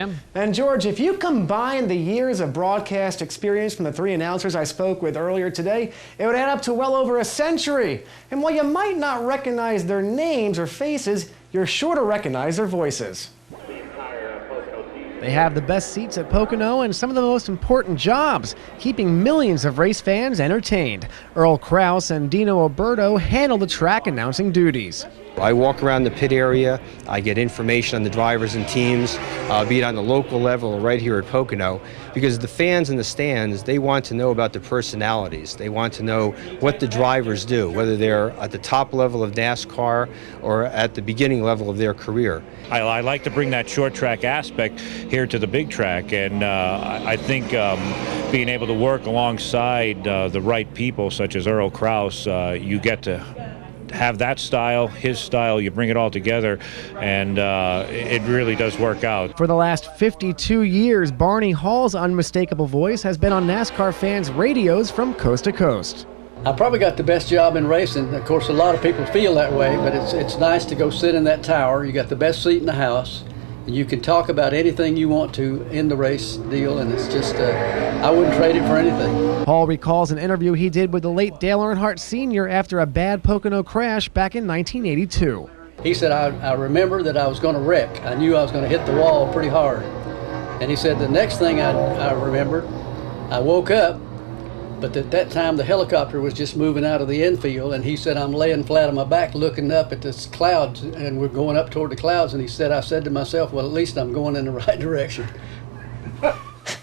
And George, if you combine the years of broadcast experience from the three announcers I spoke with earlier today, it would add up to well over a century. And while you might not recognize their names or faces, you're sure to recognize their voices. They have the best seats at Pocono and some of the most important jobs, keeping millions of race fans entertained. Earl, Krause, and Dino Oberto handle the track announcing duties. I walk around the pit area, I get information on the drivers and teams, be it on the local level or right here at Pocono, because the fans in the stands, they want to know about the personalities. They want to know what the drivers do, whether they're at the top level of NASCAR or at the beginning level of their career. I like to bring that short track aspect here to the big track, and I think being able to work alongside the right people such as Earl Krause, you get to have that style, his style, you bring it all together, and it really does work out. For the last 52 years, Barney Hall's unmistakable voice has been on NASCAR fans' radios from coast to coast. I probably got the best job in racing. Of course, a lot of people feel that way, but it's nice to go sit in that tower. You got the best seat in the house, and you can talk about anything you want to in the race deal, and it's just, I wouldn't trade it for anything. Hall recalls an interview he did with the late Dale Earnhardt Sr. after a bad Pocono crash back in 1982. He said, I remember that I was going to wreck. I knew I was going to hit the wall pretty hard. And he said, the next thing I remembered, I woke up, but at that time the helicopter was just moving out of the infield, and he said, I'm laying flat on my back looking up at the clouds, and we're going up toward the clouds, and he said, I said to myself, well, at least I'm going in the right direction.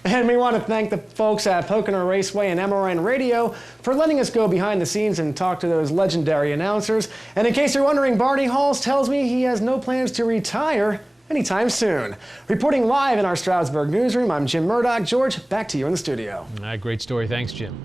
And we want to thank the folks at Pocono Raceway and MRN Radio for letting us go behind the scenes and talk to those legendary announcers. And in case you're wondering, Barney Halls tells me he has no plans to retire anytime soon. Reporting live in our Stroudsburg newsroom, I'm Jim Murdoch. George, back to you in the studio. Great story. Thanks, Jim.